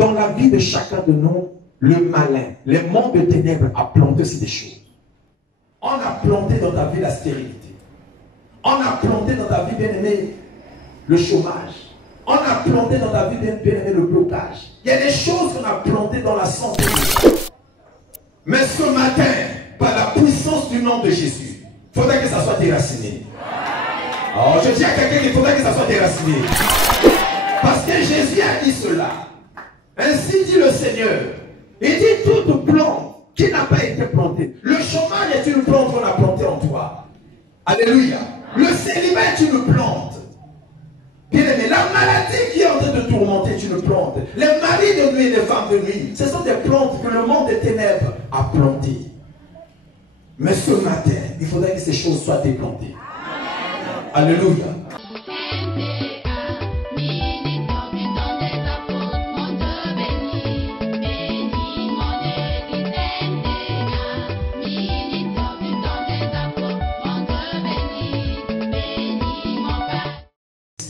Dans la vie de chacun de nous, le malin, les mondes de ténèbres a planté ces choses. On a planté dans ta vie la stérilité. On a planté dans ta vie, bien-aimé, le chômage. On a planté dans ta vie, bien-aimé, le blocage. Il y a des choses qu'on a plantées dans la santé. Mais ce matin, par la puissance du nom de Jésus, il faudrait que ça soit déraciné. Alors, je dis à quelqu'un qu'il faudrait que ça soit déraciné. Parce que Jésus a dit cela. Ainsi dit le Seigneur. Il dit toute plante qui n'a pas été plantée. Le chômage est une plante qu'on a plantée en toi. Alléluia. Le célibat est une plante. Bien-aimé, la maladie qui est en train de tourmenter est une plante. Les maris de nuit et les femmes de nuit, ce sont des plantes que le monde des ténèbres a plantées. Mais ce matin, il faudrait que ces choses soient déplantées. Alléluia.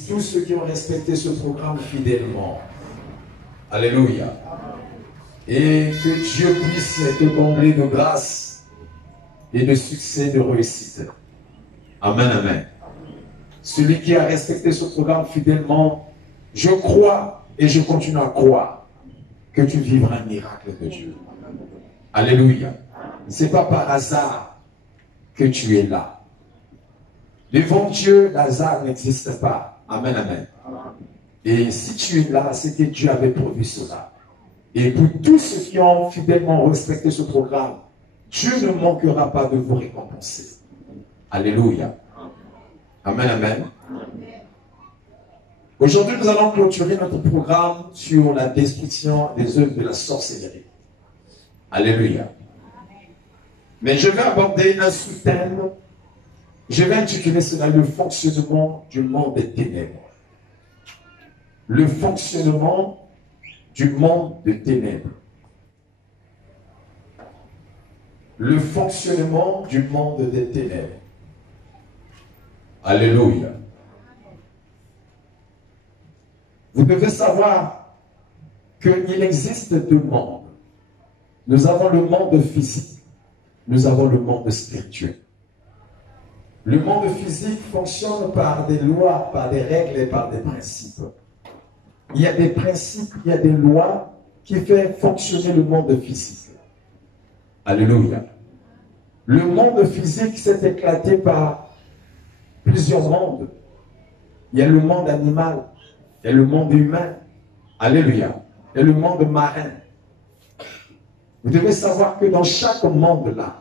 Tous ceux qui ont respecté ce programme fidèlement. Alléluia. Et que Dieu puisse te combler de grâce et de succès, de réussite. Amen, amen. Celui qui a respecté ce programme fidèlement, je crois et je continue à croire que tu vivras un miracle de Dieu. Alléluia. Ce n'est pas par hasard que tu es là. Devant Dieu, hasard n'existe pas. Amen, amen. Et si tu es là, c'est que Dieu avait prévu cela. Et pour tous ceux qui ont fidèlement respecté ce programme, Dieu ne manquera pas de vous récompenser. Alléluia. Amen, amen. Aujourd'hui, nous allons clôturer notre programme sur la destruction des œuvres de la sorcellerie. Alléluia. Mais je vais aborder un sous-thème. Je vais intituler cela le fonctionnement du monde des ténèbres. Le fonctionnement du monde des ténèbres. Le fonctionnement du monde des ténèbres. Alléluia. Vous devez savoir qu'il existe deux mondes. Nous avons le monde physique, nous avons le monde spirituel. Le monde physique fonctionne par des lois, par des règles et par des principes. Il y a des principes, il y a des lois qui font fonctionner le monde physique. Alléluia. Le monde physique s'est éclaté par plusieurs mondes. Il y a le monde animal, il y a le monde humain. Alléluia. Il y a le monde marin. Vous devez savoir que dans chaque monde-là,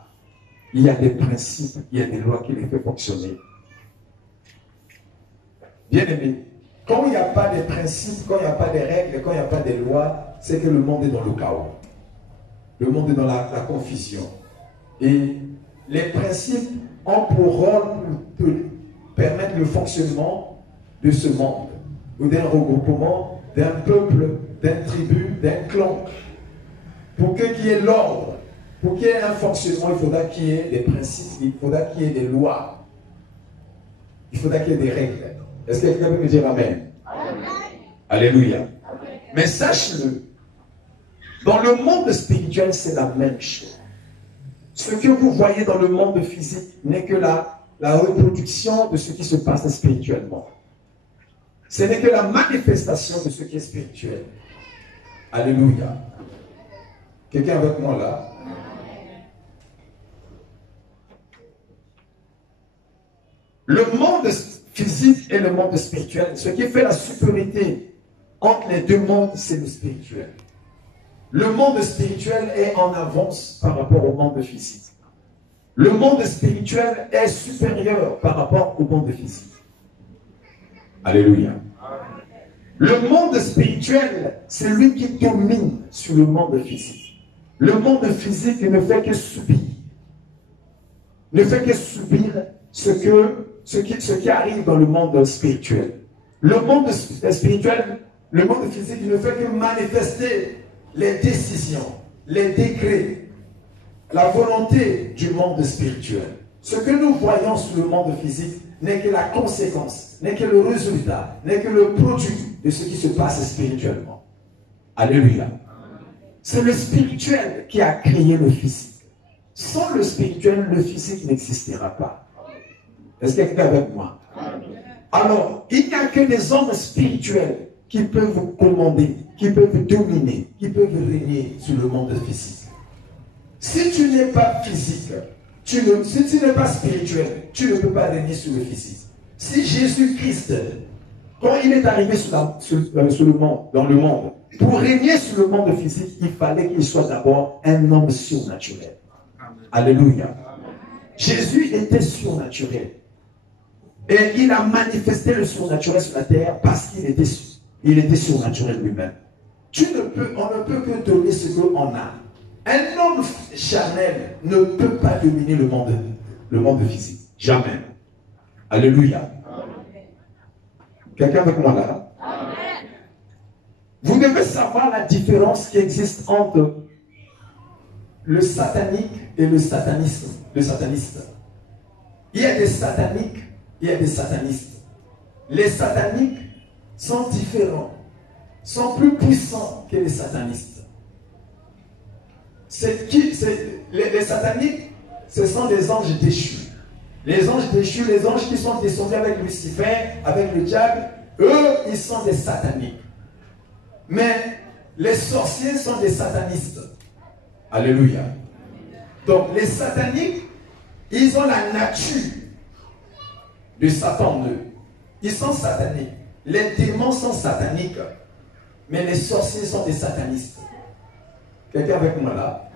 il y a des principes, il y a des lois qui les font fonctionner. Bien aimé, quand il n'y a pas de principes, quand il n'y a pas de règles, quand il n'y a pas de lois, c'est que le monde est dans le chaos. Le monde est dans la confusion. Et les principes ont pour rôle de permettre le fonctionnement de ce monde, ou d'un regroupement, d'un peuple, d'une tribu, d'un clan. Pour qu'il y ait l'ordre, pour qu'il y ait un fonctionnement, il faudra qu'il y ait des principes, il faudra qu'il y ait des lois, il faudra qu'il y ait des règles. Est-ce que quelqu'un peut me dire Amen? Amen. Alléluia. Amen. Mais sache-le, dans le monde spirituel, c'est la même chose. Ce que vous voyez dans le monde physique n'est que la reproduction de ce qui se passe spirituellement. Ce n'est que la manifestation de ce qui est spirituel. Alléluia. Quelqu'un avec moi là? Le monde physique et le monde spirituel, ce qui fait la supériorité entre les deux mondes, c'est le spirituel. Le monde spirituel est en avance par rapport au monde physique. Le monde spirituel est supérieur par rapport au monde physique. Alléluia. Le monde spirituel, c'est lui qui domine sur le monde physique. Le monde physique ne fait que subir. Ne fait que subir ce qui arrive dans le monde spirituel. Le monde spirituel, le monde physique ne fait que manifester les décisions, les décrets, la volonté du monde spirituel. Ce que nous voyons sur le monde physique n'est que la conséquence, n'est que le résultat, n'est que le produit de ce qui se passe spirituellement. Alléluia. C'est le spirituel qui a créé le physique. Sans le spirituel, le physique n'existera pas. Est-ce que quelqu'un est avec moi? Alors, il n'y a que des hommes spirituels qui peuvent vous commander, qui peuvent vous dominer, qui peuvent régner sur le monde physique. Si tu n'es pas physique, si tu n'es pas spirituel, tu ne peux pas régner sur le physique. Si Jésus-Christ, quand il est arrivé sur le monde, dans le monde, pour régner sur le monde physique, il fallait qu'il soit d'abord un homme surnaturel. Alléluia. Jésus était surnaturel. Et il a manifesté le surnaturel sur la terre parce qu'il était surnaturel lui-même. On ne peut que donner ce qu'on a. Un homme charnel ne peut pas dominer le monde physique. Jamais. Alléluia. Quelqu'un avec moi là? Amen. Vous devez savoir la différence qui existe entre le satanique et le satanisme. Le sataniste. Il y a des sataniques, il y a des satanistes. Les sataniques sont différents, sont plus puissants que les satanistes. Les sataniques, ce sont des anges déchus. Les anges déchus, les anges qui sont descendus avec Lucifer, avec le diable, eux, ils sont des sataniques. Mais les sorciers sont des satanistes. Alléluia. Donc les sataniques, ils ont la nature de Satan en eux. Ils sont sataniques. Les démons sont sataniques. Mais les sorciers sont des satanistes. Quelqu'un avec moi là?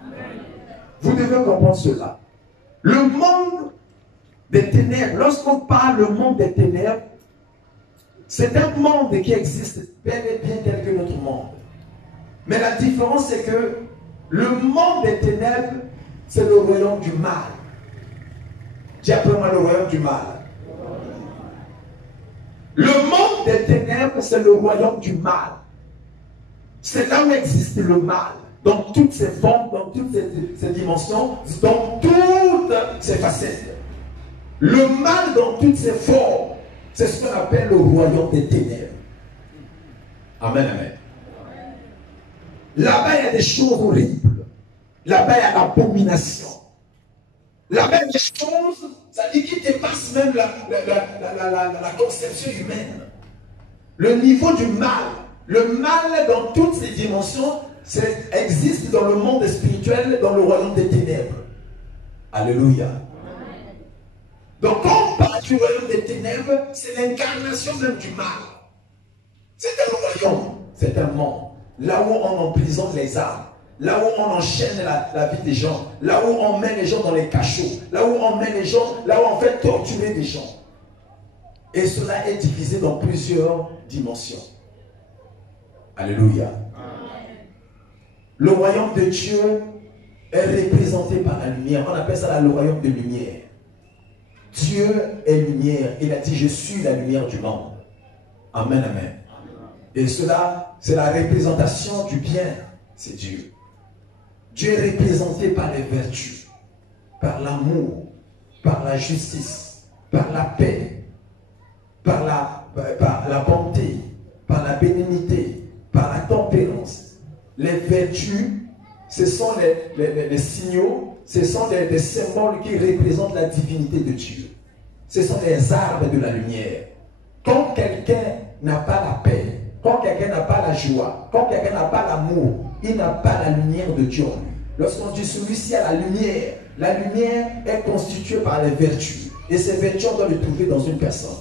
Vous devez comprendre cela. Le monde des ténèbres, lorsqu'on parle du monde des ténèbres, c'est un monde qui existe bel et bien tel que notre monde. Mais la différence, c'est que le monde des ténèbres, c'est le royaume du mal. Dis après moi le royaume du mal. Le monde des ténèbres, c'est le royaume du mal. C'est là où existe le mal, dans toutes ses formes, dans toutes ses dimensions, dans toutes ses facettes. Le mal dans toutes ses formes, c'est ce qu'on appelle le royaume des ténèbres. Amen, amen. Là-bas, il y a des choses horribles. Là-bas, il y a l'abomination. Là-bas, il y a des choses, ça dit qui dépassent même la conception humaine. Le niveau du mal. Le mal dans toutes ses dimensions existe dans le monde spirituel, dans le royaume des ténèbres. Alléluia. Donc quand on parle du royaume des ténèbres, c'est l'incarnation même du mal. C'est un royaume, c'est un monde. Là où on emprisonne les âmes, là où on enchaîne la vie des gens, là où on met les gens dans les cachots, là où on met les gens, là où on fait torturer des gens. Et cela est divisé dans plusieurs dimensions. Alléluia. Le royaume de Dieu est représenté par la lumière. On appelle ça le royaume de lumière. Dieu est lumière. Il a dit, je suis la lumière du monde. Amen, amen. Et cela, c'est la représentation du bien. C'est Dieu. Dieu est représenté par les vertus, par l'amour, par la justice, par la paix, par la bonté, par la bénignité, par la tempérance. Les vertus, ce sont les signaux, ce sont des symboles qui représentent la divinité de Dieu. Ce sont les arbres de la lumière. Quand quelqu'un n'a pas la paix, quand quelqu'un n'a pas la joie, quand quelqu'un n'a pas l'amour, il n'a pas la lumière de Dieu en lui. Lorsqu'on dit celui-ci a la lumière est constituée par les vertus. Et ces vertus, on doit les trouver dans une personne.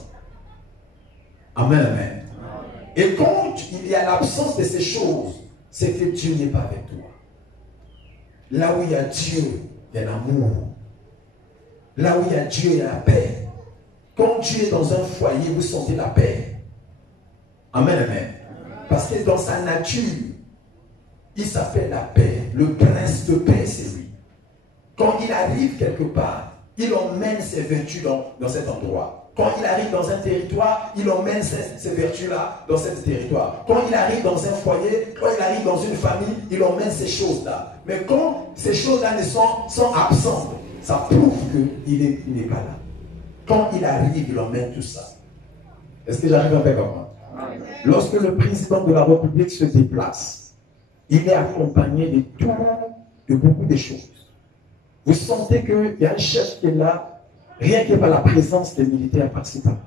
Amen, amen. Et quand il y a l'absence de ces choses, c'est que Dieu n'est pas avec toi. Là où il y a Dieu, il y a l'amour. Là où il y a Dieu, il y a la paix. Quand Dieu est dans un foyer, vous sentez la paix. Amen, amen. Parce que dans sa nature, il s'appelle la paix. Le prince de paix, c'est lui. Quand il arrive quelque part, il emmène ses vertus dans cet endroit. Quand il arrive dans un territoire, il emmène ces vertus-là dans ce territoire. Quand il arrive dans un foyer, quand il arrive dans une famille, il emmène ces choses-là. Mais quand ces choses-là sont absentes, ça prouve qu'il n'est pas là. Quand il arrive, il emmène tout ça. Est-ce que j'arrive à faire comme moi? Lorsque le président de la République se déplace, il est accompagné de beaucoup de choses. Vous sentez qu'il y a un chef qui est là, rien que par la présence des militaires par-ci par-là.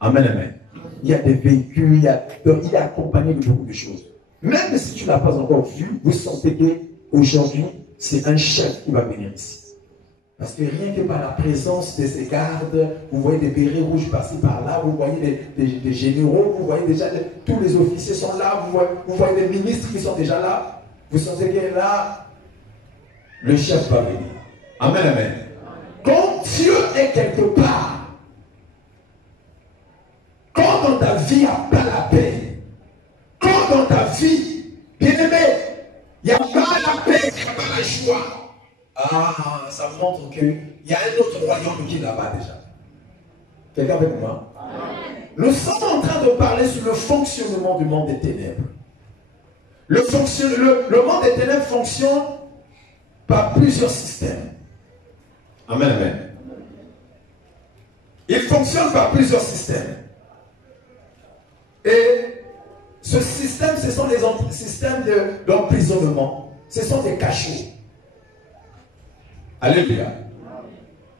Amen, amen. Il y a des véhicules, il est accompagné de beaucoup de choses. Même si tu ne l'as pas encore vu, vous sentez qu'aujourd'hui, c'est un chef qui va venir ici. Parce que rien que par la présence de ces gardes, vous voyez des bérets rouges par-ci par-là, vous voyez des généraux, vous voyez déjà tous les officiers sont là, vous voyez des ministres qui sont déjà là. Vous sentez que là, le chef va venir. Amen, amen. Quand Dieu est quelque part, quand dans ta vie il n'y a pas la paix, quand dans ta vie, bien aimé, il n'y a pas la paix, il n'y a pas la joie, ah, ça montre qu'il y a un autre royaume qui est là-bas déjà. Quelqu'un avec moi? Nous sommes en train de parler sur le fonctionnement du monde des ténèbres. Le monde des ténèbres fonctionne par plusieurs systèmes. Amen, amen. Il fonctionne par plusieurs systèmes. Et ce système, ce sont les systèmes d'emprisonnement. Ce sont des cachots. Alléluia.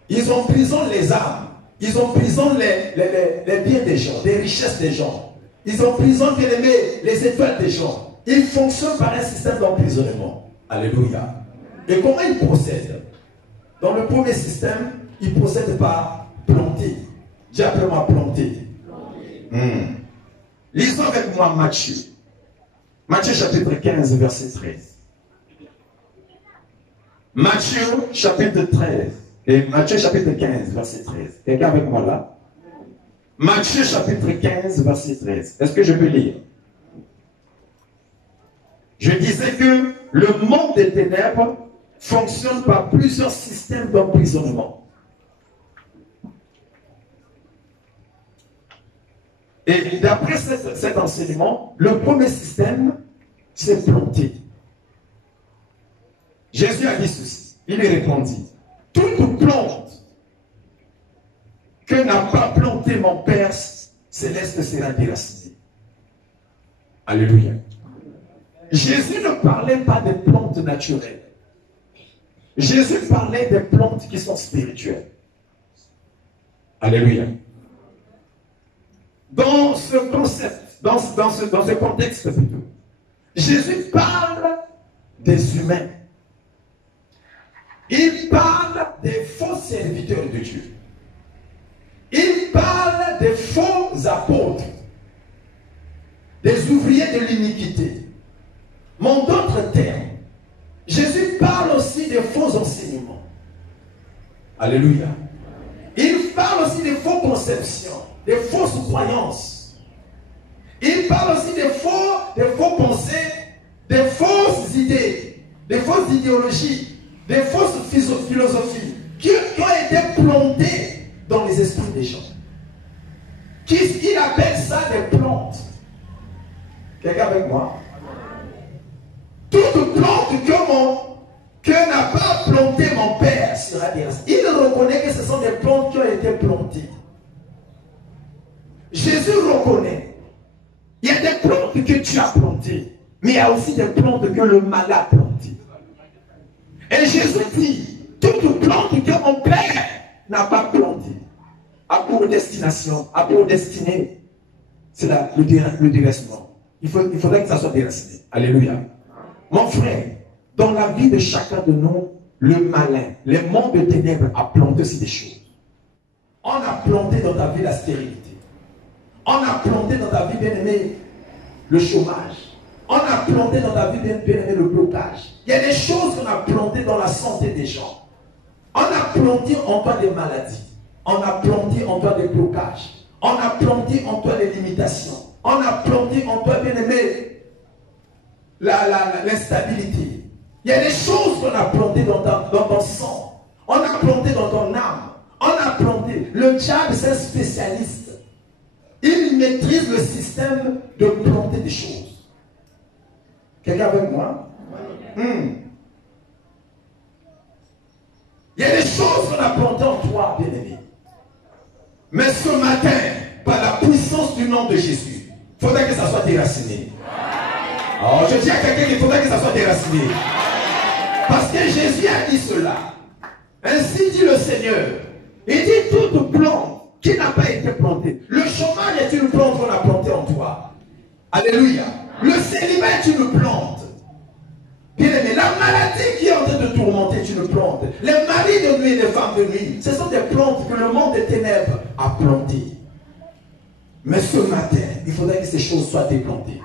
Ils emprisonnent les âmes. Ils emprisonnent les biens des gens, les richesses des gens. Ils emprisonnent, bien aimé, les étoiles des gens. Ils fonctionnent par un système d'emprisonnement. Alléluia. Et comment ils procèdent? Dans le premier système, ils procèdent par planter. Dis après moi planter. Lisons avec moi Matthieu. Matthieu chapitre 15, verset 13. Matthieu chapitre 13 et Matthieu chapitre 15 verset 13. Quelqu'un avec moi là? Matthieu chapitre 15 verset 13. Est-ce que je peux lire? Je disais que le monde des ténèbres fonctionne par plusieurs systèmes d'emprisonnement. Et d'après cet enseignement, le premier système, c'est planter. Jésus a dit ceci. Il lui répondit, toute plante que n'a pas planté mon Père céleste sera déracinée. Alléluia. Jésus ne parlait pas des plantes naturelles. Jésus parlait des plantes qui sont spirituelles. Alléluia. Dans ce concept, dans ce contexte plutôt, Jésus parle des humains. Il parle des faux serviteurs de Dieu. Il parle des faux apôtres, des ouvriers de l'iniquité. Mais en d'autres termes, Jésus parle aussi des faux enseignements. Alléluia. Il parle aussi des fausses conceptions, des fausses croyances. Il parle aussi des faux pensées, des fausses idées, des fausses idéologies, des fausses philosophies qui ont été plantées dans les esprits des gens. Il appelle ça des plantes. Quelqu'un avec moi? Toute plante que n'a pas planté mon Père sera déracinée. Il reconnaît que ce sont des plantes qui ont été plantées. Jésus reconnaît. Il y a des plantes que tu as plantées, mais il y a aussi des plantes que le mal a plantées. Et Jésus dit, toute plante que mon Père n'a pas plantée, a pour destination, a pour destinée, c'est le déracinement. Il faudrait que ça soit déraciné. Alléluia. Mon frère, dans la vie de chacun de nous, le malin, le monde de ténèbres a planté sur des choses. On a planté dans ta vie la stérilité. On a planté dans ta vie, bien aimé, le chômage. On a planté dans ta vie, bien aimé, le blocage. Il y a des choses qu'on a plantées dans la santé des gens. On a planté en toi des maladies. On a planté en toi des blocages. On a planté en toi des limitations. On a planté en toi, bien aimé, l'instabilité. Il y a des choses qu'on a plantées dans ton sang. On a planté dans ton âme. On a planté. Le diable, c'est un spécialiste. Il maîtrise le système de planter des choses. Quelqu'un avec moi? Il y a des choses qu'on a plantées en toi, bien-aimé. Mais ce matin, par la puissance du nom de Jésus, il faudrait que ça soit déraciné. Oh, je dis à quelqu'un qu'il faudrait que ça soit déraciné. Parce que Jésus a dit cela. Ainsi dit le Seigneur. Il dit toute plante qui n'a pas été plantée. Le chômage est une plante qu'on a plantée en toi. Alléluia. Le célibat est une plante. Bien aimé, la maladie qui est en train de tourmenter est une plante. Les maris de nuit et les femmes de nuit, ce sont des plantes que le monde des ténèbres a plantées. Mais ce matin, il faudrait que ces choses soient déplantées.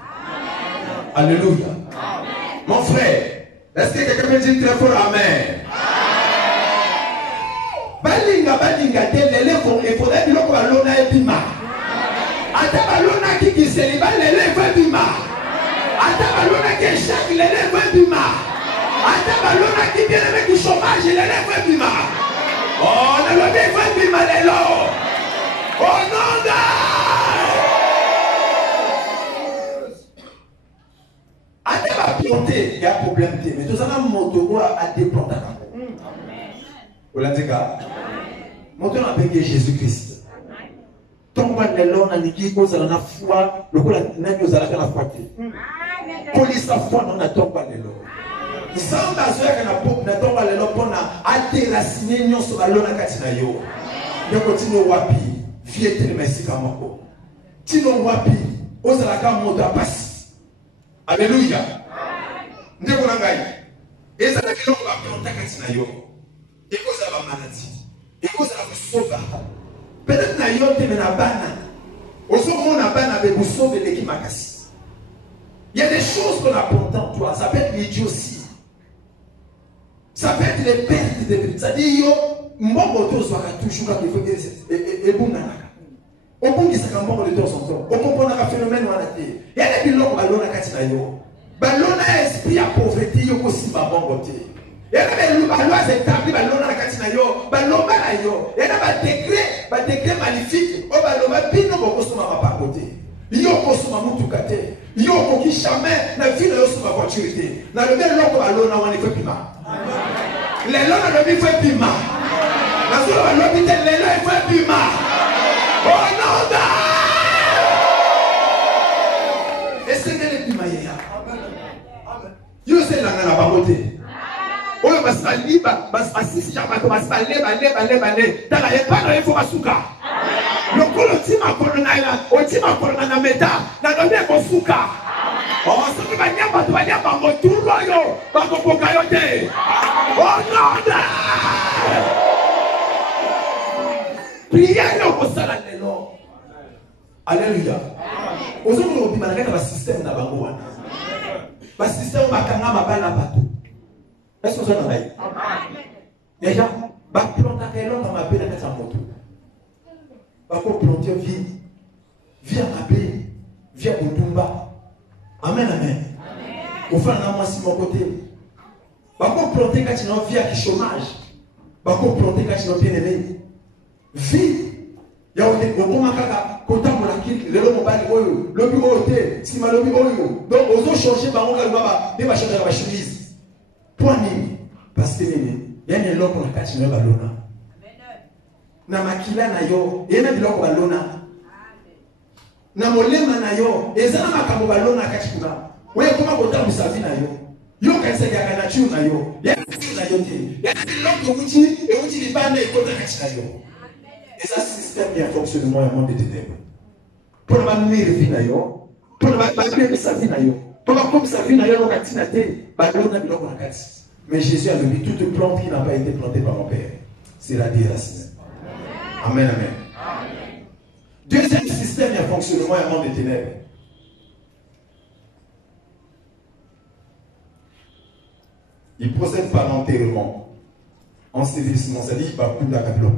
Amen. Alléluia. Amen. Mon frère, est-ce que quelqu'un peut dire très fort Amen? Balinga, balinga, il faudrait que l'on balona et bima. Ata balona qui célibat, l'élève bima. Ata balona qui échec, l'élève bima. Ata balona qui vient avec du chômage, l'élève bima. Oh, on a le bima, l'élo. Oh non, Ata va planter, il y a un problème. Mais tout ça, on a déplanté. Vous l'avez dit, montrons avec Jésus-Christ. Tant qu'on est là, on a dit qu'on a la foi, le coup, on a la foi. Police la foi, on a tant qu'on est là. Sans besoin qu'on a tant qu'on est là, on a déraciner nous sur la lona katina yo. Nous continuons wapi, vieux télé merci kamako. Tino wapi, osala kamoto apasi. Alléluia. Nous devons l'engager. Et ça, c'est que l'on va planter katina yo. Et cause de la maladie, et cause de la sauver. Peut-être que nous avons na bana. Au second, on a bana avec vous sauver l'équipe makasi. Il y a des choses qu'on a plantées en toi. Ça peut être l'idiotie. Ça peut être les pertes de vie. Ça dit yo, mbogo soit toujours là qu'il faut dire et bon nanaka. Au bout qui s'est mbogo de temps en temps. Au comprendre un phénomène ou un athée. Il y a des bilans balona katina yo. Balona esprit à pauvreté yo aussi ba bon côté. Il y a des lois établies, il y a des décrets magnifiques. Il y a des décrets magnifiques. Il y a des jamais na vie de la voiture. Na le même loco balona on fait pima. Les lois ne fait pima. Na zo balona les lois fait pima. Oh non da. Et c'est que les pima ya. Yo c'est la na baboté. Oyo basaliba basisi chama ko basaleba leba tala epana efo basuka lokolo tima kolona otima kolona na meta na ndombe kosuka oh soki banyamba motulo yo bakoboka yo te oh non prière yo kosala lelo alléluia ozokola obima na kaka basystème na bango wana basystème bakanga mabana bato. Est-ce que vous en avez? Déjà, va planter dans ma paix dans sa moto. Va planter vie à ma paix, vie à Boutumba. Amen, amen. Au fond, on a moi si mon côté. Va planter quand tu as vie à chômage. Va planter quand tu as bien aimé. Vie. Il y a des moments quand tu as le mobile, le bureau, si ma lobby, donc aux autres changer par on va changer la chemise. Parce que il y a des gens qui ont catché le ballon. Na makila na yo, il y a des gens qui ont ballon. Na molema na yo, ezana makambo ballon na catché kuna. Oye comment botta musavi na yo. Yo kanse ya nature na yo. Ya na yo te. Ya des gens qui ont dit et on dit les bandes et contre catché na yo. Et ça système bien fonctionnement au monde des ténèbres. Pour la nuire vie na yo, pour la nuire sa vie na yo. Comme ça vient d'ailleurs au catinate, mais Jésus a dit toute plante qui n'a pas été plantée par mon Père, c'est la déracine. Amen, amen. Deuxième système de fonctionnement et monde des ténèbres. Il procède par l'enterrement, ensevelissement, c'est-à-dire par Kunda Kablo.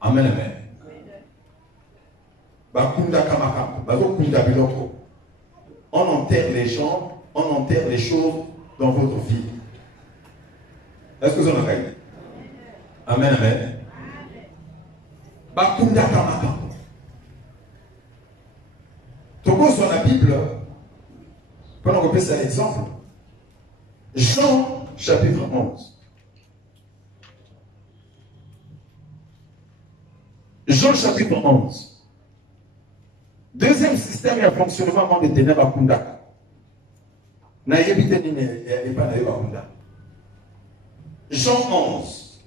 Amen, amen. Bakunda Kamakam, Bakunda Biloko. On enterre les gens, on enterre les choses dans votre vie. Est-ce que vous en avez? Amen, amen. Bakunda Kamaka. Togo sur la Bible, pendant qu'on peut faire l'exemple, Jean chapitre 11. Jean chapitre 11. Deuxième système et fonctionnement des ténèbres à Kundaka. Jean 11.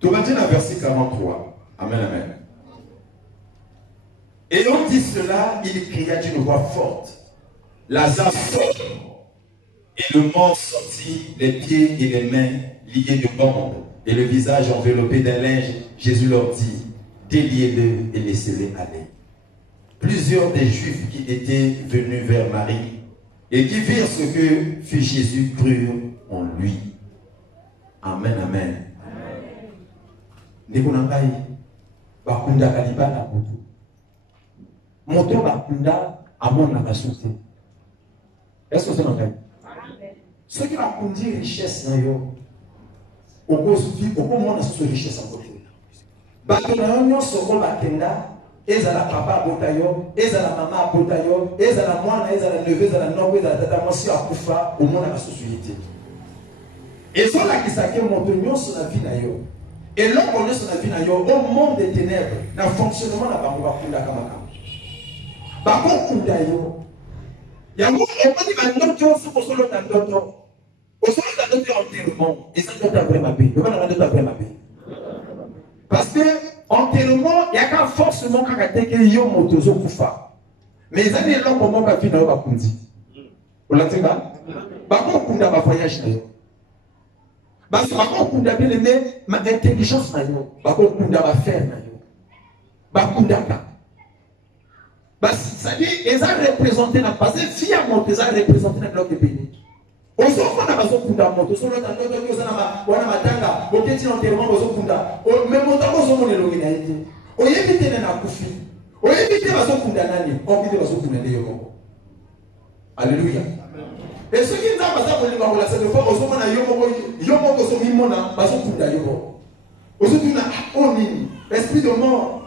Tout va dire dans verset 43. Amen, amen. Et on dit cela, il cria d'une voix forte. Lazare sort. Et le mort sortit, les pieds et les mains liés de bandes, et le visage enveloppé d'un linge. Jésus leur dit, déliez-le et laissez-le aller. Plusieurs des Juifs qui étaient venus vers Marie et qui virent ce que fit Jésus crurent en lui. Amen, amen. Nekunambai, bakunda kaliba na butu. Moto bakunda amon na basute. Est-ce que c'est normal? Ceux qui bakundi richesse na yo, oko sufi, oko mona sur richesse en côté. Bakunda yo soko bakenda. Ezala papa botayo, ezala mama botayo, ezala mwana, ezala neveu, ezala nongo, ezala tata mwasi akufa au monde à la société. Et ça là qui s'acquiert montonyo sur la vie na yo. Et l'on connaît sur la vie na yo au monde des ténèbres, dans le fonctionnement na bango bakunda kamaka. Bako kunda yo. Yango on dit bandoto so kosolo tandoto. Osolo tandoto enterrement, et ça doit être vraiment bien. Doit être vraiment bien. Parce que enterrement, il y a qu'un forcément caractère que yo motozo kufa. Mais ils allaient là comment va finir ba kundi. Vous l'entendez pas? Ba ko kunda ba voyage na yo. Ba ko kunda bien aimé ma intelligence na yo. Ba ko kunda ba faire na yo. Ba kunda ka. Ba ça dit ils ont représenté na parce que fia moto ils ont représenté na bloc de pays. Ozokunda bazokunda moto solo tandoto yo sana ma wana matanga oketi enterrement bazokunda même moto bazomona longi na yete oyebite na kufi oyebite bazokunda nani okite bazokunda ndeyo koko. Alléluia. Et ceux qui n'ont pas ça pour les voir cette fois ozomona yo moko so mimona bazokunda yo ozokunda oni esprit de mort.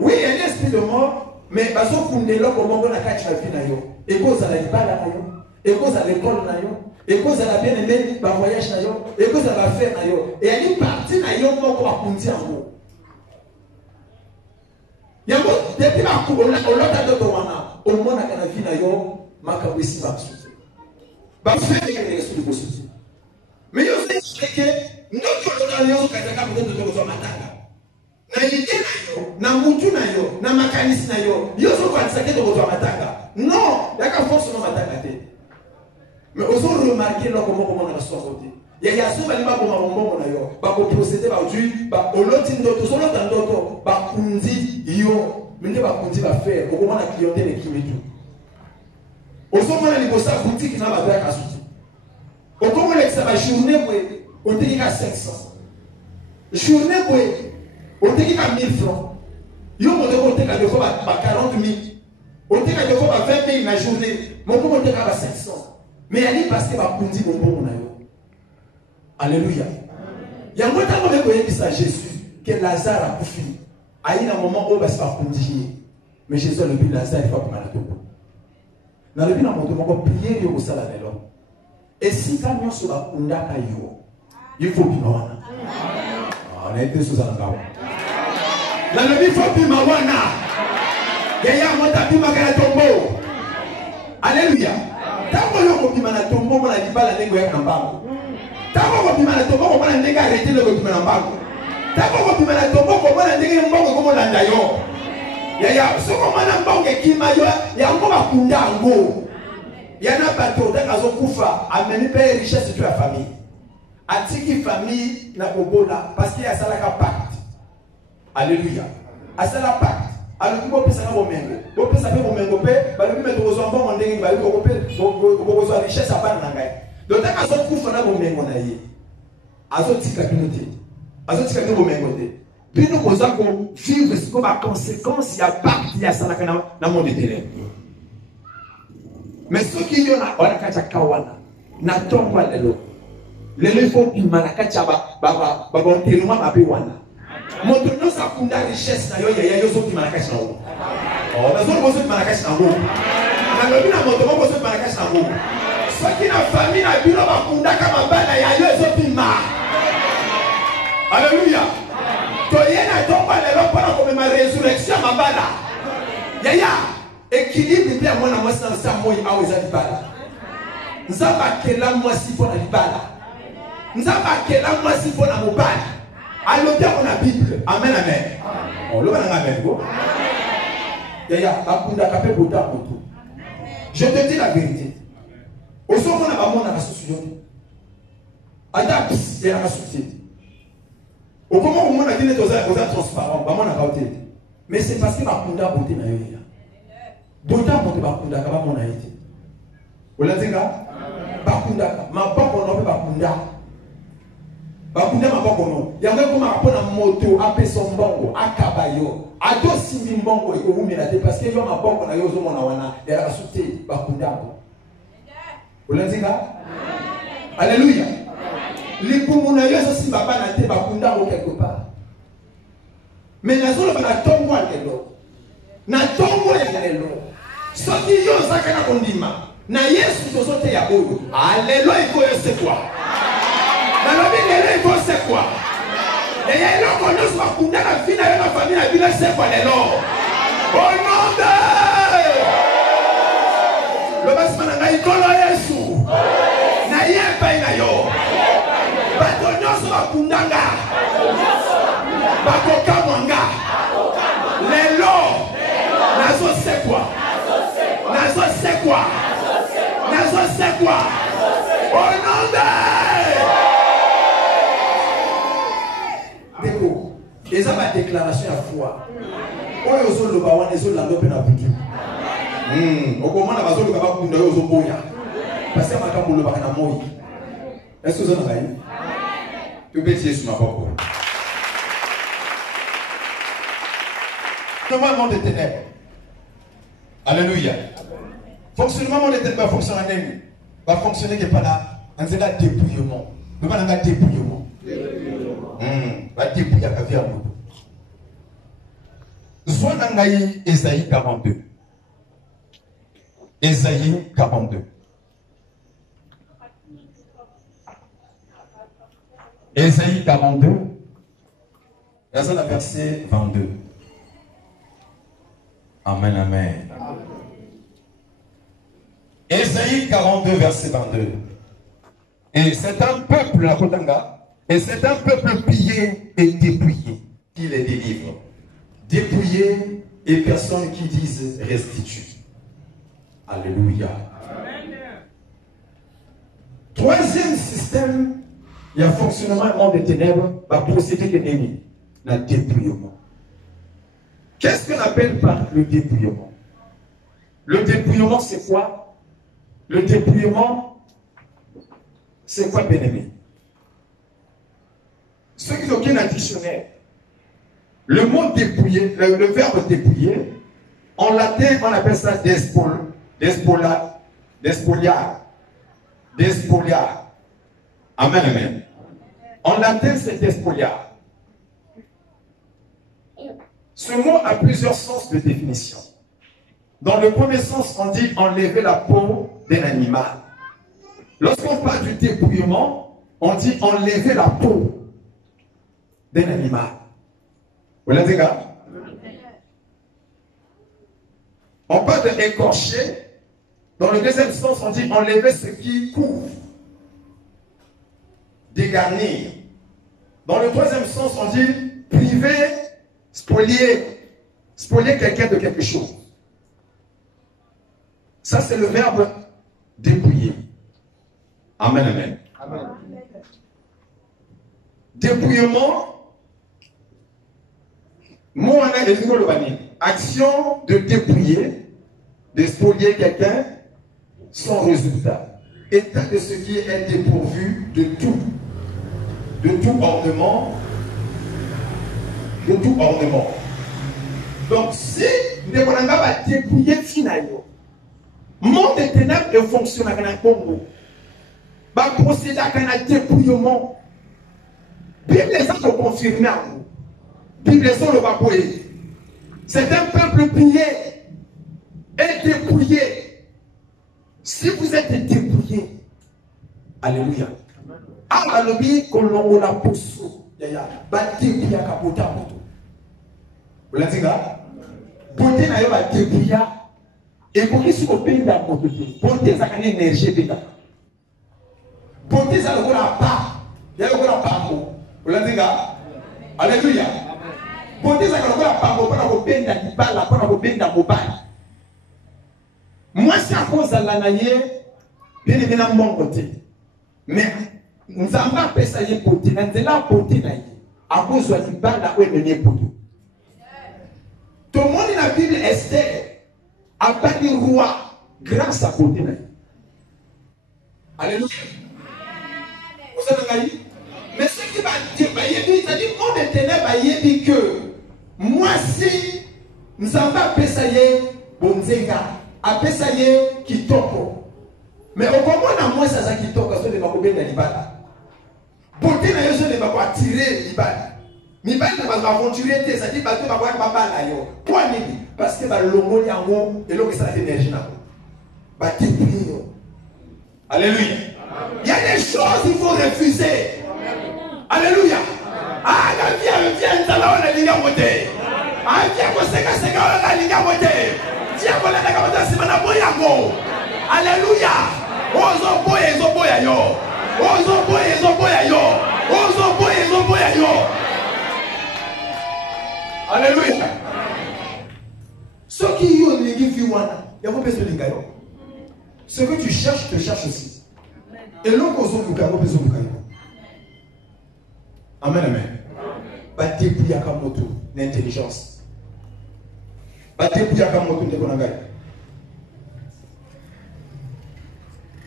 Oui, il y a un esprit de mort mais bazokunda loko moko na kati na vie na yo et cause à la libala na yo et cause à l'école na yo et cause à la bien-aimée, par voyage na yo, et cause à la fête na yo, et elle est partie na yo moko bakundi yango. Yango depuis la cour, on l'a d'autres wana, au moins na kana vie na yo, makabisi baksuti. Baksuti est l'esprit de baksuti. Mais yo c'est que notre na yo kataka peut-être de ko matanga. Na yite na yo, na mutu na yo, na makanisi na yo, yo so kwa tsake de ko matanga. Non, yaka force no matanga te. Mais vous avez remarqué comment on a soit côté. Il y a souvent des gens qui ont procédé par Dieu, au lot d'autres, sur l'autre d'autres, par kundi, yo, mais ne pas kundi va faire, comment la clientèle est qui met tout. Au moment où les gens boutique n'a pas de souci. Au moment où ça va journée, on te dit qu'à 500. Journée, on te dit qu'à 1000 francs. Yo, on te dit qu'à 40 000. On te dit qu'à 20 000 la journée. Mon on te dit qu'à 500. Mais elle est parce que va kundi bon na yo. Alléluia. Il y a un moment où on dit à Jésus que Lazare a couffé. Il y a un moment où on va se faire kundi. Mais Jésus a dit Lazare il faut pas mal tomber. Dans le but on va prier yo ça là l'homme. Et si quand on se va kunda kayo, il faut bien wana. On a été sous un gars. Dans le but il faut bien wana. Il y a un moment où on va tomber. Alléluia. Tango yoko bima na tombo mona libala nengo ya kambango. Tango ko bima na tombo ko mona nenga arrêter le bima na mbango. Tango ko bima na tombo ko mona nenga mbango ko mona ndayo. Ya so ko mona mbango kima yo ya ngo bakunda ngo. Ya na bato ndaka zo kufa ameni pe richesse de la famille. Atiki famille na kobola parce qu'il y a ça la pacte. Alléluia. A ça la pacte. Alors tu peux penser à Romengo. Tu peux penser à Romengo. Tu peux mettre aux enfants en déni. Tu peux avoir richesse à part nangai. Donc tu as besoin de faire Romengo naïe. Azotika communauté. Azotika Romengo te. Puis nous posons qu'on vivre ce qu'on a conséquence. Il y a pacte. Il y a ça dans mon intérêt. Mais ceux qui y ont on a kacha kawana. Na tomba lelo. Lelo faut qu'il manakacha ba enterrement ma wana. Montre-nous sa kunda richesse na yo ya yo so ki manakacha na wo. Oh, na zo bozo ki manakacha na wo. Na lobi na montre mo bozo ki manakacha na wo. So ki na famille na bino ba kunda kama bana ya yo so ki ma. Alléluia. toyena tomba lelo mpona komema résurrection mabala yaya équilibre mpe ya mwana mwasi na nsa moi awa eza libala nzambe akela mwasi mpo na libala nzambe akela mwasi mpo na mobali alobi yango na bible amen amen oloba nanga amen go yaya bakundaka mpe bota moto je te dis la vérité ozomona bamonaka susu yo te ata pisi elaka susu te okoma komona kine oza transparent bamonaka yo te mais c'est parce que bakunda bote na yo yeya bota moto bakundaka bamona ye te olatinga bakundaka maboko na mpe bakunda maboko no yango ekomaka mpona moto apesa mbongo akaba yo ata osimbi mbongo ekowumela te parce que yo maboko na yo ozomona wana elaka su te bakundako olatinga alléluia libumu na yo ezosimba bana te bakundako quelque part mais nazoloba na ntongo ya lelo na ntongo ya lelo soki yo ozaka na kondima na yesu tozoteya oyo alelo ikoyosekwa nalobi lelo ikoyosekwa eya eloko nyonso bakunda na vi na yo na fami na bino esekwa lelo au nom de loba nsima na ngai nkolo yesu na ye epai na yo bato nyonso bakundanga bakokamwanga lelo nazosekwa au nom de deko eza ba déclaration ya foi oyo ozoloba wana ezolanda mpe na butu okomona bazoluka bakunda oyo ozoboya parce que makambo olobaka na moi est-ce que oza na ngai tobeti yesu maboko fonctionnement des ténèbres alléluia fonctionnement des ténèbres va fonctionner va fonctionner que par là en c'est là dépouillement le pas là dépouillement va dépouiller la vie à nous soit dans Ésaïe 42 Ésaïe 42 Ésaïe 42 verset 22 amen amen Ésaïe 42 verset 22 et c'est un peuple la Kotanga et c'est un peuple pillé et dépouillé qui les délivre dépouillé et personne qui disent restitue alléluia troisième système il y a fonctionnement du monde des ténèbres va procéder que l'ennemi le dépouillement. Qu'est-ce qu'on appelle par le dépouillement? Le dépouillement c'est quoi? Le dépouillement c'est quoi, bien-aimé? Ceux qui ont un dictionnaire, le mot dépouiller, le verbe dépouiller, en latin on appelle ça despoliar. Amen, amen. En latin c'est despoliar. Ce mot a plusieurs sens de définition. Dans le premier sens, on dit enlever la peau d'un animal. Lorsqu'on parle du dépouillement, on dit enlever la peau d'un animal. Vous l'avez dit, gars? On parle d'écorcher. Dans le deuxième sens, on dit enlever ce qui couvre. Dégarnir. Dans le troisième sens, on dit priver, spolier quelqu'un de quelque chose. Ça, c'est le verbe dépouiller. Amen, amen. Amen. Dépouillement, action de dépouiller, de spolier quelqu'un sans résultat. État de ce qui est dépourvu de tout ornement. Donc, si nous devons dépouiller finalement, monde des ténèbres ne fonctionne pas dans le Congo. Va procéder à un dépouillement. Bible les a confirmé à vous. Bible les a le bakoye. C'est un peuple pillé et dépouillé. Si vous êtes dépouillé, alléluia. Alléluia, qu'on l'a poussé. Batepuya kapota moto. Vous l'avez dit là? Beauté na yo batepuya. Et pour qui se benda moto? Beauté ça a une énergie benda. Beauté ça le gola pas. Il y a le gola pas. Vous l'avez dit là? Alléluia. Beauté ça le gola pas. Pour la benda di bala, pour la benda mobile. Moi c'est à cause de l'anaye. Bien évidemment mon côté. Mais nous avons pas ça y est beauté. Nous avons beauté na y. À cause de l'ibala où est mené beauté. Tout le monde dans la Bible Esther a battu le roi grâce à beauté na y. Alléluia. Vous savez mais ce qui va dire, c'est-à-dire on est ténèbres dit que moi si nous avons pas ça y est bonzenga, a ça y est kitoko. Mais au moment où moi ça kitoko, ça ne va pas bien dans l'ibala. Beauté na yo je ne va pas attirer l'ibala. L'ibala ne va aventurer, c'est-à-dire que tu vas voir papa là yo. Pourquoi nini? Parce que le longo yango et l'eau que ça fait énergie na. Ba tépli yo. Alléluia. Il y a des choses qu'il faut refuser. Alléluia. Ah, viens, ça là on a linga moté. Ah, viens ko seka on a linga moté. Viens ko la ka simana boyango. Alléluia. Ozo boya yo. Ozo boya yo. Ozo boya yo. Alléluia. Ce qui est lingi fi wana, il y a pas besoin de linga yo. Ce que tu cherches, te cherches aussi. Et l'autre ozo luka, pas besoin de luka yo. Amen, amen. Bate puya kamoto, l'intelligence. Bate puya kamoto, ndekonangai.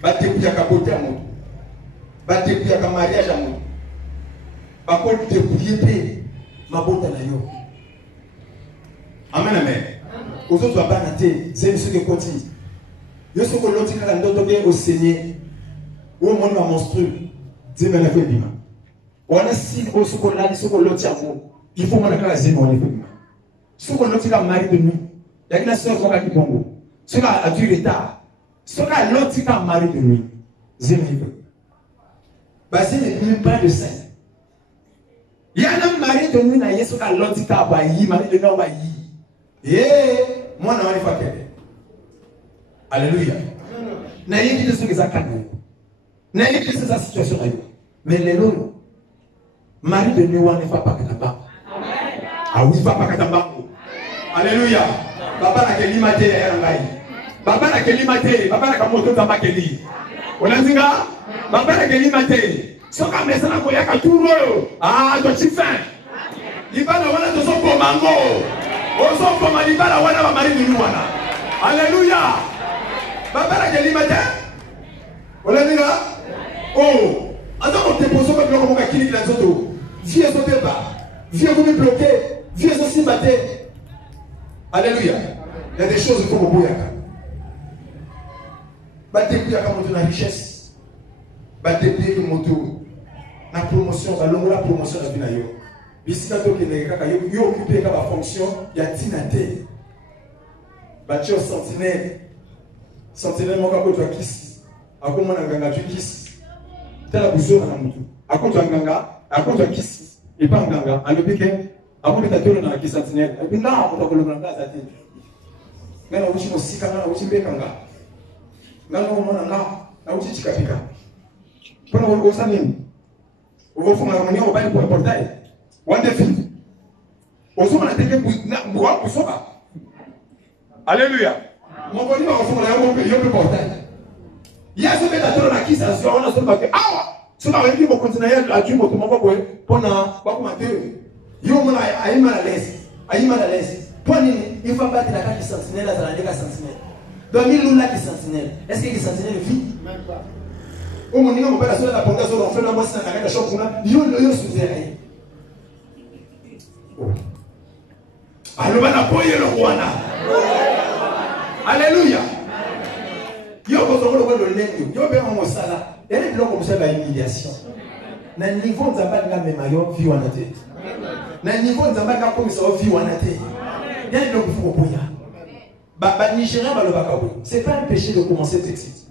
Bate puya kabote amoto. Bate puya ka mariage amoto. Bako te puye pe mabota na yo. Amen, amen. Aux autres banate, c'est ce que côté. Yo ce que l'autre kaka ndoto bien au Seigneur. Ou mon ma monstrueux. Dis mais la fait bima. On a si au ce qu'on a, ce qu'on l'autre amour. Il faut mon kaka zéro on est bima. Ce qu'on l'autre kaka mari de nuit. Il y a une sœur qui a dit bongo. Ce qui a du retard. Ce qui l'autre kaka mari de nuit. Zéro. Basé n'est pas de saint. Il y a un mari de nuit na yeso ka l'autre kaka bayi mari de nuit bayi. Moi, je ne sais pas. Alléluia. Je ne sais pas ce que je ne sais pas situation. Mais les lots, Marie de Nuit, ne va pas Katamba. Ah oui, va pas Katamba. Alléluia. Papa n'a qu'elle limité. Papa n'a qu'elle limité. Papa n'a qu'elle moto dans ma keli. On a dit là, papa n'a qu'elle limité. Ce qu'on met ça dans le cas tout le ah, tu es fin. Il va dans le son pour mango. Ozo pour malibala wana ba mari ni wana. Alléluia. Papa la keli matin. On a dit là. Oh, attends on te pose comme le moka kili la zoto. Viens sauter pas. Viens vous bloquer. Viens aussi battre. Alléluia. Il y a des choses comme au boyaka. Battre kuya comme la richesse. Battre kuya comme moto. La promotion, la promotion la vie yo. Ici, quand on est occupé par la fonction, il y a Tinate. Bâti au sentinelle. Sentinelle, mon gars, tu as kiss. À quoi mon ganga, tu kiss. Tu as la boussole dans la moto. À quoi tu as ganga, à quoi tu as kiss. Et pas un ganga. À l'hôpital, à quoi tu as tourné dans la kiss sentinelle. Et puis là, on a le ganga, ça t'est. Mais on a aussi nos six kangas, on a aussi des kangas. Là, on a aussi des kapika. Pendant qu'on s'anime, on va faire la réunion, on va aller pour le portail. Alléluia. Mon bonhomme va recevoir un portail. Il y a ce métateur qui s'assure, on a ce papier. Ah! Ce qu'on a dit, mon continent, a dû m'automatiquement pour mater. Il y mal à l'aise. Il faut battre la carte qui sentinelle à la carte sentinelle. Donc, il y a qui sentinelle. Est-ce qu'il y a sentinelle vit? Même pas. Au moment où on va la soirée, la pondaison, on fait la moitié de la chambre, il y a sous air. Alléluia. Yo ko le lengo. Yo be mo sala. Elle est comme ça la humiliation. Na niveau nzamba nga mema yo vi wana te. Na niveau nzamba nga ko so vi wana te. Ya le ko boya. Ba Nigérien ba le bakawe. C'est pas un péché de commencer petit,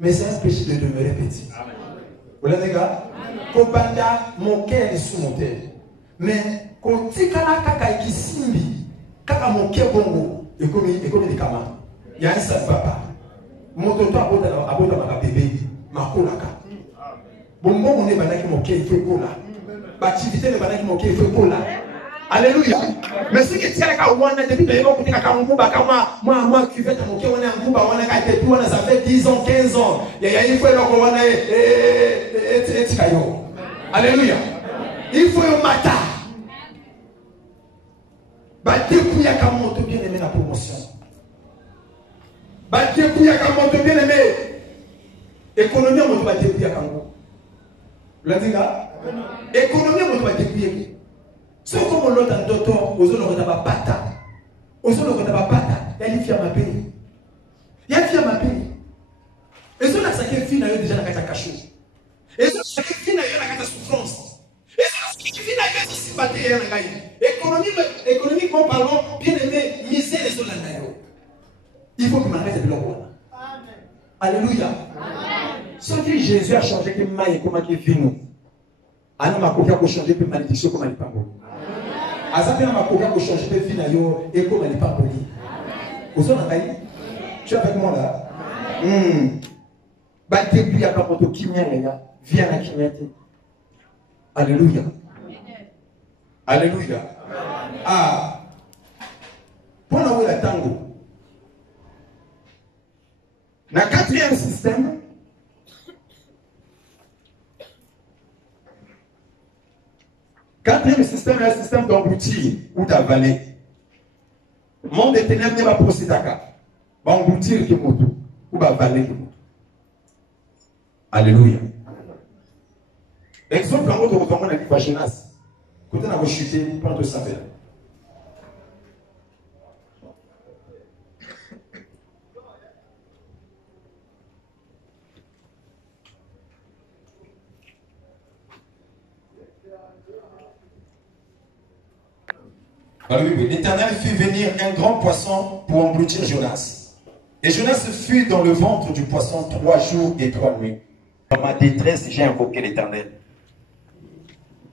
mais c'est un péché de demeurer petit. Vous les gars? Kobanda mon cœur est sous mon terre. Mais quand tu as kaka kisimbi, kaka mon bongo, et comme des camarades, il y a un seul papa. Mon tonton a beau ma bébé, ma colaka. Bon, moi, on est maintenant qui moqué, il faut cola. L'activité est maintenant qui moqué, il faut cola. Alléluia. Mais ce qui tient à Wana, depuis que je suis moi, tu fais ta moqué, on est en Gouba, on a gâté tout, ça fait 10 ans, 15 ans. Il y a une fois qu'on a alléluia. Il faut un matin. Depuis qu'il y a bien aimé la promotion. Depuis qu'il y a bien aimé l'économie, on va depuis qu'il y a la diga économie, on va depuis. Ce qu'on a l'autre docteur, aux autres, on n'a pas pata. Aux autres, on n'a pas pata. Il y a une fille à ma pays. Il y a une fille à ma pays. Et ça, c'est une fille qui a déjà la carte cachée. Et ça, c'est une fille qui a la carte souffrance. Et ça, c'est une fille qui a la carte économiquement parlant, bien aimé, misère et sur la naïo. Il faut que je m'arrête de l'envoi. Alléluia. Ce que Jésus a changé, que maille comment il vit nous. Ana makoka ko changer pe malédiction comme elle pas bon. Azape na makoka ko changer pe vie na yo et comme elle pas poli. Ozo na kai? Tu es avec moi là? Ba depuis ya ka poto kimia les gars, viens na kimia te. Alléluia. Alléluia. Ah. Pour la la tango. Na quatrième système. Quatrième système est un système d'engloutir ou d'avaler. Monde des ténèbres n'est pas procédé. Va engloutir que moto ou va avaler que moto. Alléluia. Exemple, en gros, on a dit vaginas. Quand on a chuté, prends tout ça. L'Éternel fit venir un grand poisson pour engloutir Jonas. Et Jonas fut dans le ventre du poisson 3 jours et 3 nuits. Dans ma détresse, j'ai invoqué l'Éternel.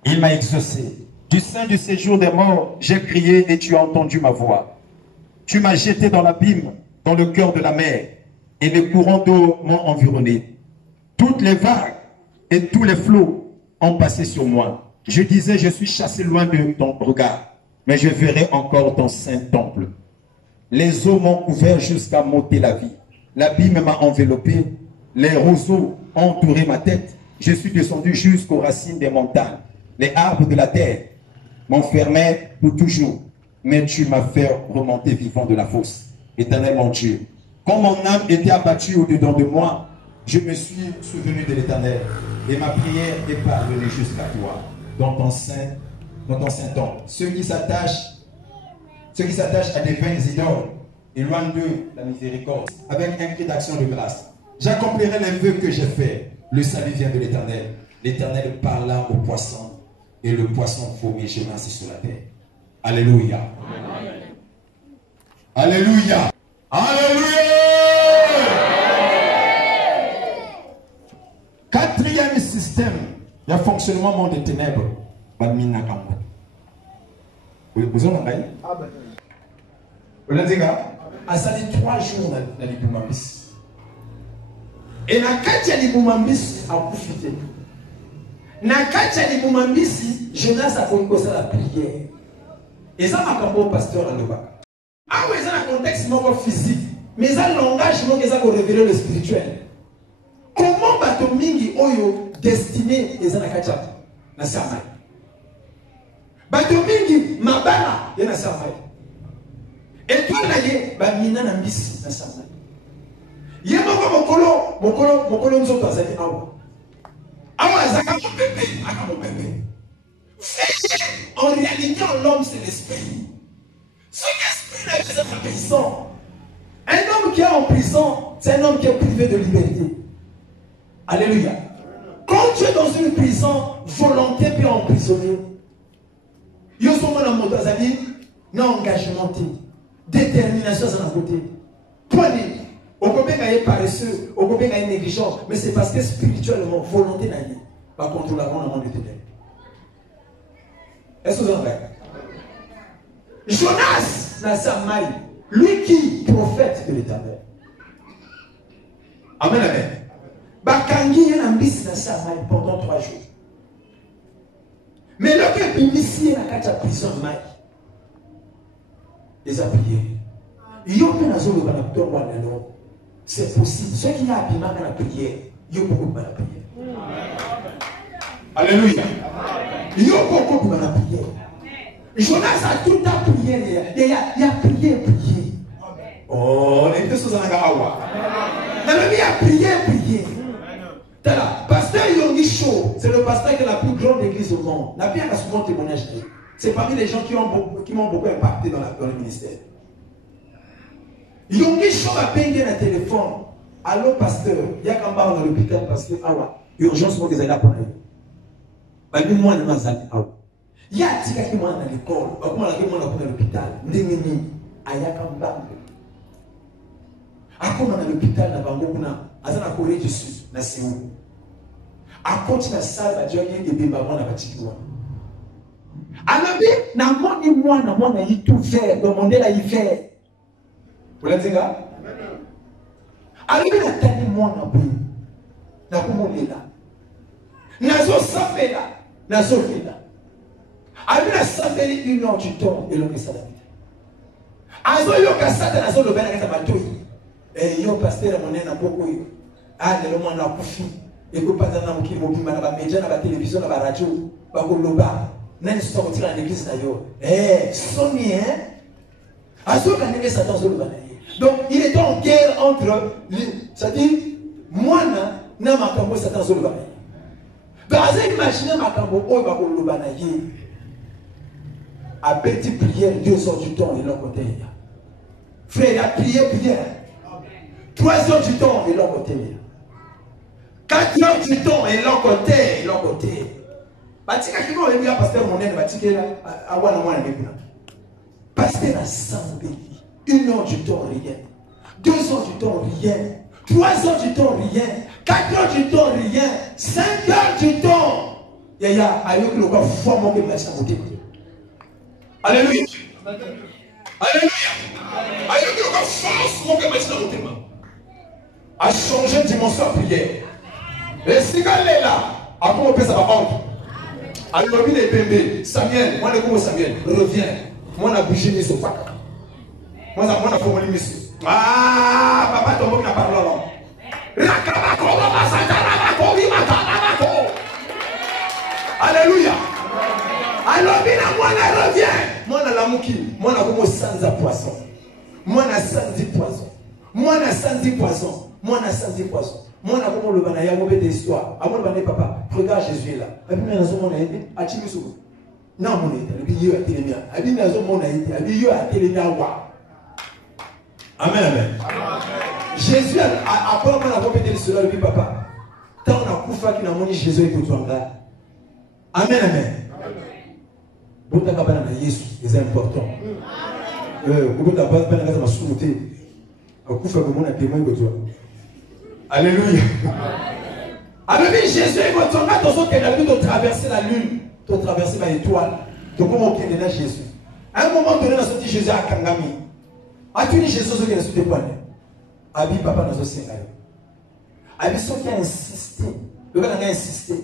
Il m'a exaucé. Du sein du séjour des morts, j'ai crié et tu as entendu ma voix. Tu m'as jeté dans l'abîme, dans le cœur de la mer, et les courants d'eau m'ont environné. Toutes les vagues et tous les flots ont passé sur moi. Je disais, je suis chassé loin de ton regard. Mais je verrai encore ton saint temple. Les eaux m'ont couvert jusqu'à m'ôter la vie. L'abîme m'a enveloppé. Les roseaux ont entouré ma tête. Je suis descendu jusqu'aux racines des montagnes. Les arbres de la terre m'enfermaient pour toujours. Mais tu m'as fait remonter vivant de la fosse. Éternel mon Dieu, quand mon âme était abattue au-dedans de moi, je me suis souvenu de l'Éternel. Et ma prière est parvenue jusqu'à toi, dans ton saint temple. Ceux qui s'attachent à des vaines idoles, éloignent d'eux la miséricorde, avec un cri d'action de grâce. J'accomplirai les vœux que j'ai faits. Le salut vient de l'Éternel. L'Éternel parla au poisson, et le poisson vomit Jonas sur la terre. Alléluia. Alléluia. Alléluia. Quatrième système, il y a fonctionnement monde des ténèbres. Vous avez 3 jours dans les Boumambis. Et na kati ya Boumambis a profité. Na kati ya Boumambis, Jonas a commencé la prière. Et ça m'a comme pasteur à Loba. Ah oui, c'est un contexte physique, mais c'est un langage qui a révélé le spirituel. Comment bato mingi oyo destiné et ça na kati na samai. Bato mingi mabana yana samai. Et toi là ye ba mina na mbisi na samai. Ye mokolo nzoto azali awa. Awa azaka mon bébé, aka mon bébé. En réalité, l'homme c'est l'esprit. Ce esprit là, c'est un prison. Un homme qui est en prison, c'est un homme qui est privé de liberté. Alléluia. Quand tu es dans une prison, volonté peut emprisonner. Yo sommes dans mon azali, non engagement, détermination à la côté. Prenez. Au combien est paresseux, au combien est négligent, mais c'est parce que spirituellement, volonté n'a pas contre la grande amende de ténèbres. Est-ce que vous en avez? Jonas n'a sa maille. Lui qui prophète de l'Éternel. Amen, amen. Bakangi y a un bis dans sa maille pendant 3 jours. Mais là que Bimisi n'a qu'à prison maille. Ils ont prié. Ils ont fait zone c'est possible. Ceux qui ont abîmé dans la prière, ils ont beaucoup de mal à prier. Alléluia. Ils ont beaucoup de mal à prier. Jonas a tout à prier. Il a prié. Oh, les deux choses en agawa. Il a prié. Pasteur Yongi Show, c'est le pasteur qui est la plus grande église au monde. La Bible a souvent témoignage. C'est parmi les gens qui m'ont beaucoup impacté dans le ministère. Yongi Show a payé un téléphone. Allô, pasteur, il y a quand même dans l'hôpital parce que, urgence pour les aider pour aller. Moi, je suis allé. Il y a des gens qui sont dans l'école, qui sont dans l'hôpital. Ndengeni, ayakamba. Akoma dans l'hôpital, na bangokuna, azana Corée du Sud, na Séoul. Akoti na salle, ba diyo yenge bimba mwana batikiwa. Anabi, na mwana yi tout vert, demandez la yi vert. Vous l'avez dit là? Anabi na tani mwana bou, na kumolela. Nazo safela, nazo vela. Anabi na safeli 1 heure du temps, et l'on est ça d'habiter. Azo yoka sata nazo lobena kata batoyi. Et yo pasteur mon na boko yo. Ah le monde na kufi. Et ko pas na mukili mobimba na ba média na ba télévision na ba radio ba ko loba. Nani sortir dans l'église na yo. Soni Azo kanenge Satan zo loba na ye. Donc il est en guerre entre c'est-à-dire moi na makambo Satan zo loba na ye. Donc vous imaginez makambo oyo ba ko loba na ye. A petit prière 2 heures du temps et l'autre côté. Frère, il a prié. 3 heures du temps et l'autre côté. 4 heures du temps et l'autre côté. Batika qui va venir pasteur mon aide, batika là, awana mwana mekuna. Pasteur a semblé 1 heure du temps rien. 2 heures du temps rien. 3 heures du temps rien. 4 heures du temps rien. 5 heures du temps. Yaya, ayoki le quoi foi mon que machine côté. Alléluia. Alléluia. Ayoki le quoi force mon que machine côté. A changé de dimension à prière. Et si quand elle est là, à quoi on peut ça va honte. Alors il est bébé, Samuel, moi le Samuel, reviens. Moi on a bougé mes sofas. Moi on a formulé mes sofas. Ah, papa ton mot n'a pas parlé. Alléluia. Alors moi on revient. Moi on a la mouki, moi on a comme sans poisson. Moi on a sans poisson. Moi on a sans poisson. Moi on a sans poisson. Moi, on a comme le banaya, on a des histoires. Avant le banaya, papa, regarde Jésus est là. Et puis, on a été à Chimisou. Non, mon été, et puis, il y a télémia. Et puis, on a été, et puis, il y a télémia. Amen, amen. Jésus, après, on a répété cela, et puis, papa, tant on a koufa qui n'a moni Jésus et que tu en là. Amen, amen. Bon, t'as pas dans Jésus, c'est important. Comment t'as pas dans la soumoté? On koufa comme on a témoin que toi. Alléluia. Avec Jésus est votre son tu as traversé la lune, tu as traversé l'étoile, tu as commencé à Jésus. À un moment donné, on a dit Jésus à Kangami. As-tu dit Jésus qui est sous tes poignets? Abi papa nous a dit Abi ceux qui a insisté, le gars a insisté.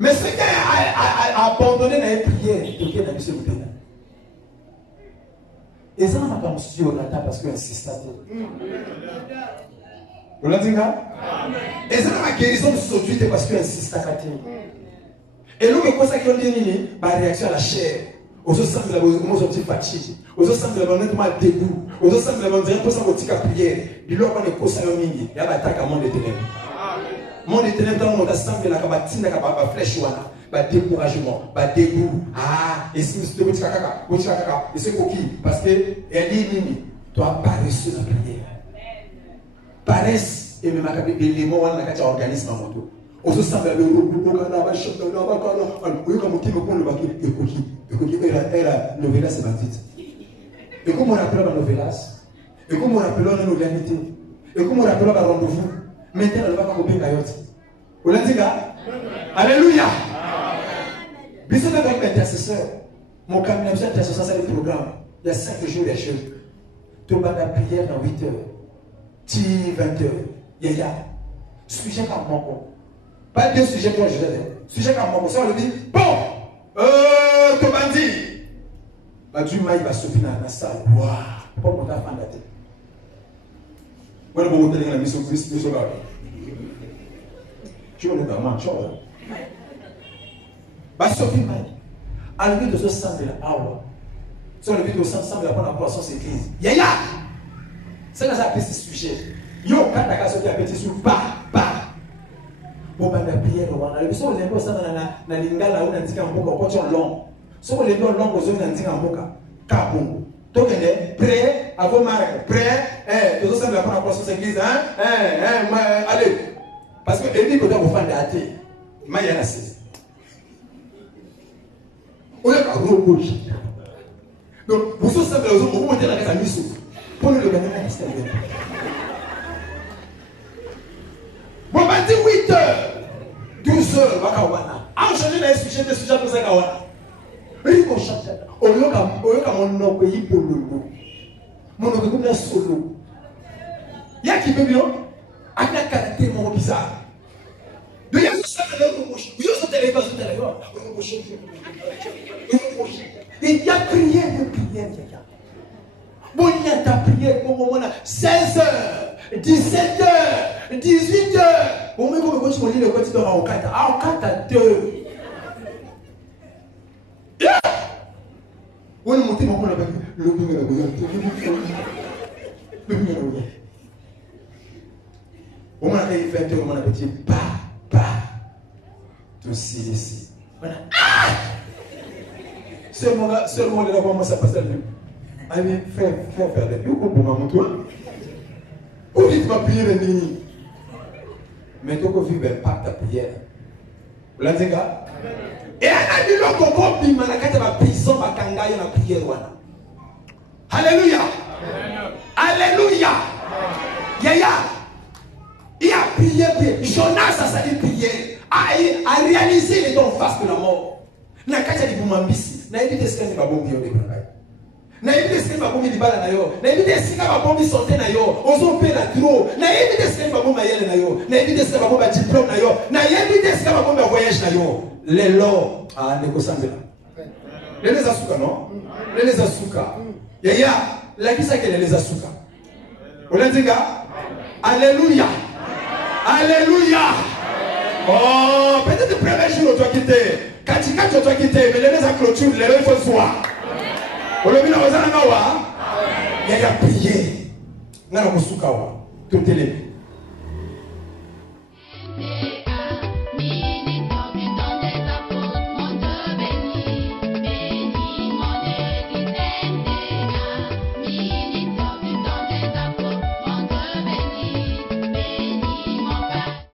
Mais ceux qui a abandonné dans les prières, tu as dit et ça m'a comme si on attend parce qu'on insiste à tout. Vous l'avez dit là? Et ça m'a guérison de sauter parce qu'on insiste à tout. Et nous, mais quoi ça qui ont dit, ma réaction à la chair. Aux autres semble moi je suis fatigué. Aux autres semble nettement dégoût. Aux autres semble dire pour ça votre prière. Il y a pas de cause à mingi. Il y a pas d'attaque à monde des ténèbres. Monde des ténèbres dans mon semble la kabatina kababa flèche wana. Bah découragement, bah dégoût. Ah, et si tu te dis kaka, et c'est coquille parce que elle dit nini, toi paresseux la prière. Paresse et même avec des éléments on a qu'à organiser ma moto. Aux autres semble le kana chanter na bakana. Oui comme qui me prend le baquet et coquille era novela c'est bandite. Et comment on appelle la novelas? Et comment on appelle la novelanité? Et comment on appelle la rendez-vous? Maintenant elle va pas couper caillotte. Vous l'avez dit là? Alléluia. Bisous de votre intercesseur. Mon cabinet intercesseur, c'est le programme. Il y a 5 jours des choses. Tu vas la prière dans 8 heures. 10, 20 heures. Yaya. Sujet comme mon. Pas de sujet pour je vais. Sujet comme mon. Ça, on le dit. Bon. Tu vas dire. Bah, du mal, il va se finir dans la salle. Waouh. Pas mon enfant de tête. Moi, je vais vous donner la mission Christ. Tu vois le gamin, tu vois. Bah, Sophie m'a dit. À lui de ce sang de la awa. Sur le vide au sang de la bonne poisson, c'est église. Yaya! C'est là ça appelle ce sujet. Yo, quand tu as sorti un petit sur bah. Bon, bah, la prière, on a le son, les gens sont dans l'ingala, on a dit qu'un boka, on peut long. Sur les gens longs, on a dit qu'un boka. Kabongo. Donc, on est prêt à vos marques. Prêt, de ce sang de la bonne poisson, c'est église. Allez. Parce que, et dit que tu as un fan d'athée. Maya n'a cessé. On est à gauche. Donc, vous savez, vous montez la casa mission. Pour nous le gagner à l'extérieur. Bon, bah, dit 8 heures, 12 heures, Wakawana. Ah, on change les sujets pour ça, Kawana. Oui, on change. On y a mon nom pays pour le loup. Mon nom est solo. Il y a qui peut bien. Avec un caractère bizarre. De y a ce ça, il y a ce téléphone, il y a prière de prière. Bon, il y a ta prière pour moi 16h, 17h, 18h. Bon, mais vous me dites le côté de Aokata. Aokata 2. On est monté, on a le numéro. On a fait 20h, on a dit bah. Tout ici. Voilà. Seulement là, comment ça passe à lui. Allez, faire des pieds, pour maman, toi. Où dites ma prière est nini? Mais toi, qu'on vive pas ta prière. Vous l'avez dit, gars? Et elle a dit, l'autre, qu'on pime, la carte de ma prison, ma kanga, il y a la prière, voilà. Alléluia. Alléluia. Yaya. Il a prié. Jonas a sali prier. A réalisé les dons face de la mort. Na kacha di bumambisi. Na évité ce qu'il va bomber au début. Na évité ce qu'il va bomber di bala na yo. Na évité ce qu'il va bomber santé na yo. Ozo pe la trop. Na évité ce qu'il va bomber yele na yo. Na évité ce qu'il va bomber diplôme na yo. Na évité ce qu'il va bomber voyage na yo. Les lots à Nekosambela. Les asuka non? Les asuka. Yaya, la kisa que les asuka. Olenzinga. Alléluia. Alléluia. Oh, peut-être le premier jour, tu as quitté. Quand tu as quitté, mais les a clôture, les il faut soir. On le met dans le Zanawa. Il y a prié. Nana Musukawa. Tout est